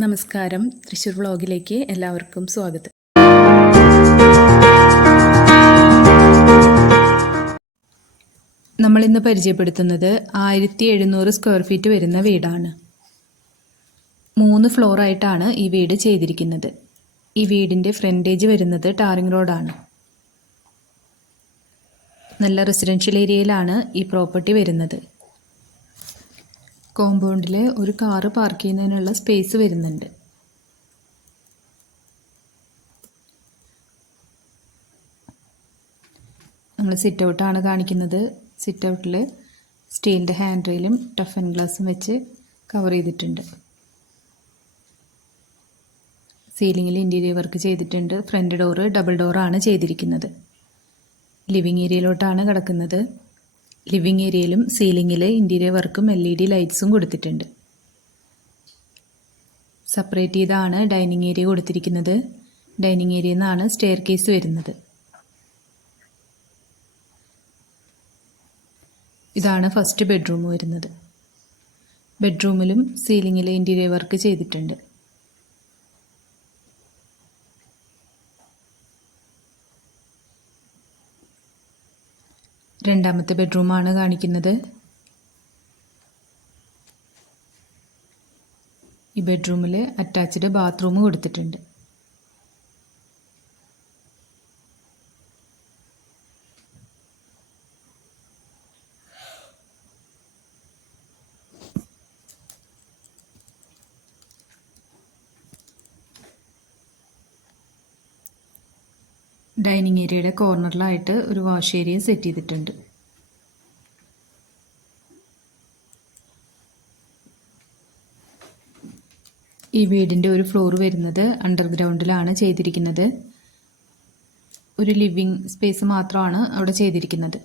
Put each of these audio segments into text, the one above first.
നമസ്കാരം. തൃശ്ശൂർ വ്ളോഗിലേക്ക് എല്ലാവർക്കും സ്വാഗതം. നമ്മളിന്ന് പരിചയപ്പെടുത്തുന്നത് ആയിരത്തി എഴുന്നൂറ് സ്ക്വയർ ഫീറ്റ് വരുന്ന വീടാണ്. മൂന്ന് ഫ്ലോറായിട്ടാണ് ഈ വീട് ചെയ്തിരിക്കുന്നത്. ഈ വീടിന്റെ ഫ്രണ്ടേജ് വരുന്നത് ടാറിംഗ് റോഡാണ്. നല്ല റെസിഡൻഷ്യൽ ഏരിയയിലാണ് ഈ പ്രോപ്പർട്ടി വരുന്നത്. കോമ്പൗണ്ടിൽ ഒരു കാറ് പാർക്ക് ചെയ്യുന്നതിനുള്ള സ്പേസ് വരുന്നുണ്ട്. നമ്മൾ സിറ്റ് ഔട്ടാണ് കാണിക്കുന്നത്. സിറ്റ് ഔട്ടിൽ സ്റ്റീലിന്റെ ഹാൻഡ് റെയിലും ടഫ് ആൻഡ് ഗ്ലാസും വെച്ച് കവർ ചെയ്തിട്ടുണ്ട്. സീലിങ്ങിൽ ഇന്റീരിയർ വർക്ക് ചെയ്തിട്ടുണ്ട്. ഫ്രണ്ട് ഡോറ് ഡബിൾ ഡോറാണ് ചെയ്തിരിക്കുന്നത്. ലിവിങ് ഏരിയയിലോട്ടാണ് കിടക്കുന്നത്. ലിവിങ് ഏരിയയിലും സീലിങ്ങിൽ ഇന്റീരിയർ വർക്കും എൽ ഇ ഡി ലൈറ്റ്സും കൊടുത്തിട്ടുണ്ട്. സെപ്പറേറ്റ് ചെയ്താണ് ഡൈനിങ് ഏരിയ കൊടുത്തിരിക്കുന്നത്. ഡൈനിങ് ഏരിയയിൽ നിന്നാണ് സ്റ്റെയർ കേസ് വരുന്നത്. ഇതാണ് ഫസ്റ്റ് ബെഡ്റൂം വരുന്നത്. ബെഡ്റൂമിലും സീലിങ്ങിലെ ഇന്റീരിയർ വർക്ക് ചെയ്തിട്ടുണ്ട്. രണ്ടാമത്തെ ബെഡ്റൂമാണ് കാണിക്കുന്നത്. ഈ ബെഡ്റൂമിൽ അറ്റാച്ച്ഡ് ബാത്റൂം കൊടുത്തിട്ടുണ്ട്. ഡൈനിങ് ഏരിയയുടെ കോർണറിലായിട്ട് ഒരു വാഷ് ഏരിയ സെറ്റ് ചെയ്തിട്ടുണ്ട്. ഈ വീടിന്റെ ഒരു ഫ്ലോർ വരുന്നത് അണ്ടർഗ്രൗണ്ടിലാണ് ചെയ്തിരിക്കുന്നത്. ഒരു ലിവിങ് സ്പേസ് മാത്രമാണ് അവിടെ ചെയ്തിരിക്കുന്നത്.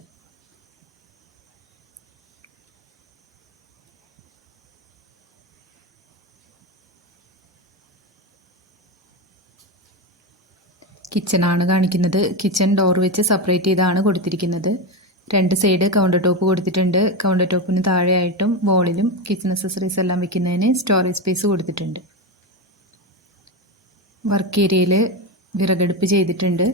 കിച്ചണാണ് കാണിക്കുന്നത്. കിച്ചൺ ഡോർ വെച്ച് സെപ്പറേറ്റ് ചെയ്താണ് കൊടുത്തിരിക്കുന്നത്. രണ്ട് സൈഡ് കൗണ്ടർ ടോപ്പ് കൊടുത്തിട്ടുണ്ട്. കൗണ്ടർ ടോപ്പിന് താഴെയായിട്ടും വോളിലും കിച്ചൺ അക്സസറീസ് എല്ലാം വെക്കുന്നതിന് സ്റ്റോറേജ് സ്പേസ് കൊടുത്തിട്ടുണ്ട്. വർക്ക് ഏരിയയിൽ വിറകടുപ്പ് ചെയ്തിട്ടുണ്ട്.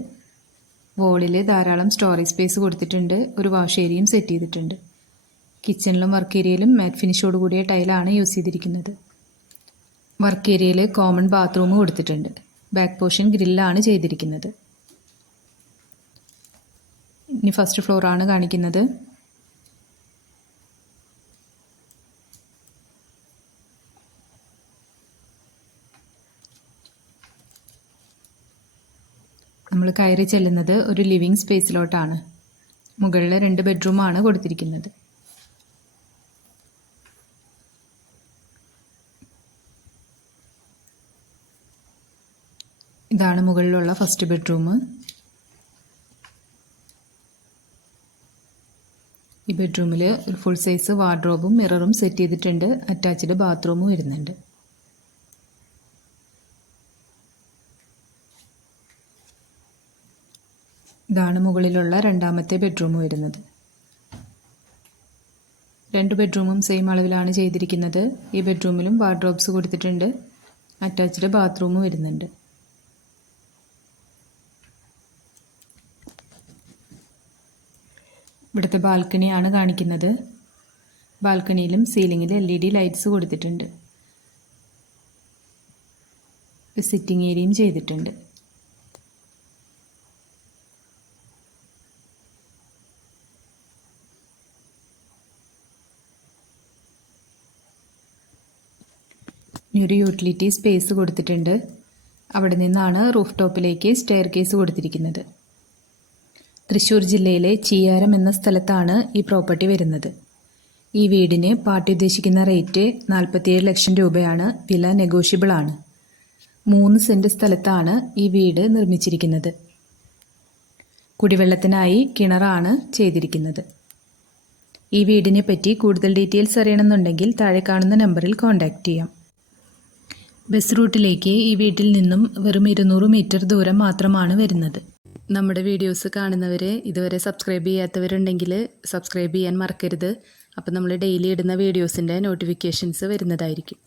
വോളിൽ ധാരാളം സ്റ്റോറേജ് സ്പേസ് കൊടുത്തിട്ടുണ്ട്. ഒരു വാഷ് ഏരിയയും സെറ്റ് ചെയ്തിട്ടുണ്ട്. കിച്ചണിലും വർക്ക് ഏരിയയിലും മാറ്റ് ഫിനിഷോട് കൂടിയ ടൈലാണ് യൂസ് ചെയ്തിരിക്കുന്നത്. വർക്ക് ഏരിയയിൽ കോമൺ ബാത്റൂം കൊടുത്തിട്ടുണ്ട്. ബാക്ക് പോർഷൻ ഗ്രില്ലാണ് ചെയ്തിരിക്കുന്നത്. ഇനി ഫസ്റ്റ് ഫ്ലോറാണ് കാണിക്കുന്നത്. നമ്മൾ കയറി ചെല്ലുന്നത് ഒരു ലിവിങ് സ്പേസിലോട്ടാണ് മുകളിൽ രണ്ട് ബെഡ്റൂമാണ് കൊടുത്തിരിക്കുന്നത്. ഇതാണ് മുകളിലുള്ള ഫസ്റ്റ് ബെഡ്റൂം ഈ ബെഡ്റൂമിൽ ഒരു ഫുൾ സൈസ് വാർഡ്രോബും മിററും സെറ്റ് ചെയ്തിട്ടുണ്ട്. അറ്റാച്ച്ഡ് ബാത്റൂമും വരുന്നുണ്ട്. ഇതാണ് മുകളിലുള്ള രണ്ടാമത്തെ ബെഡ്റൂം വരുന്നത്. രണ്ട് ബെഡ്റൂമും സെയിം അളവിലാണ് ചെയ്തിരിക്കുന്നത്. ഈ ബെഡ്റൂമിലും വാർഡ്രോബ്സ് കൊടുത്തിട്ടുണ്ട്. അറ്റാച്ച്ഡ് ബാത്റൂമും വരുന്നുണ്ട്. ഇവിടുത്തെ ബാൽക്കണിയാണ് കാണിക്കുന്നത്. ബാൽക്കണിയിലും സീലിങ്ങിൽ എൽ ഇ ഡി ലൈറ്റ്സ് കൊടുത്തിട്ടുണ്ട്. സിറ്റിംഗ് ഏരിയയും ചെയ്തിട്ടുണ്ട്. ഒരു യൂട്ടിലിറ്റി സ്പേസ് കൊടുത്തിട്ടുണ്ട്. അവിടെ നിന്നാണ് റൂഫ് ടോപ്പിലേക്ക് സ്റ്റെയർ കേസ് കൊടുത്തിരിക്കുന്നത്. തൃശ്ശൂർ ജില്ലയിലെ ചീയാരം എന്ന സ്ഥലത്താണ് ഈ പ്രോപ്പർട്ടി വരുന്നത്. ഈ വീടിന് പാർട്ടി ഉദ്ദേശിക്കുന്ന റേറ്റ് നാൽപ്പത്തിയേഴ് ലക്ഷം രൂപയാണ്. വില നെഗോഷ്യബിൾ ആണ്. മൂന്ന് സെന്റ് സ്ഥലത്താണ് ഈ വീട് നിർമ്മിച്ചിരിക്കുന്നത്. കുടിവെള്ളത്തിനായി കിണറാണ് ചെയ്തിരിക്കുന്നത്. ഈ വീടിനെ പറ്റി കൂടുതൽ ഡീറ്റെയിൽസ് അറിയണമെന്നുണ്ടെങ്കിൽ താഴെ കാണുന്ന നമ്പറിൽ കോൺടാക്റ്റ് ചെയ്യാം. ബസ് റൂട്ടിലേക്ക് ഈ വീട്ടിൽ നിന്നും വെറും ഇരുന്നൂറ് മീറ്റർ ദൂരം മാത്രമാണ് വരുന്നത്. നമ്മുടെ വീഡിയോസ് കാണുന്നവരെ ഇതുവരെ സബ്സ്ക്രൈബ് ചെയ്യാത്തവരുണ്ടെങ്കിൽ സബ്സ്ക്രൈബ് ചെയ്യാൻ മറക്കരുത്. അപ്പോൾ നമ്മൾ ഡെയിലി ഇടുന്ന വീഡിയോസിന്റെ നോട്ടിഫിക്കേഷൻസ് വരുന്നതായിരിക്കും.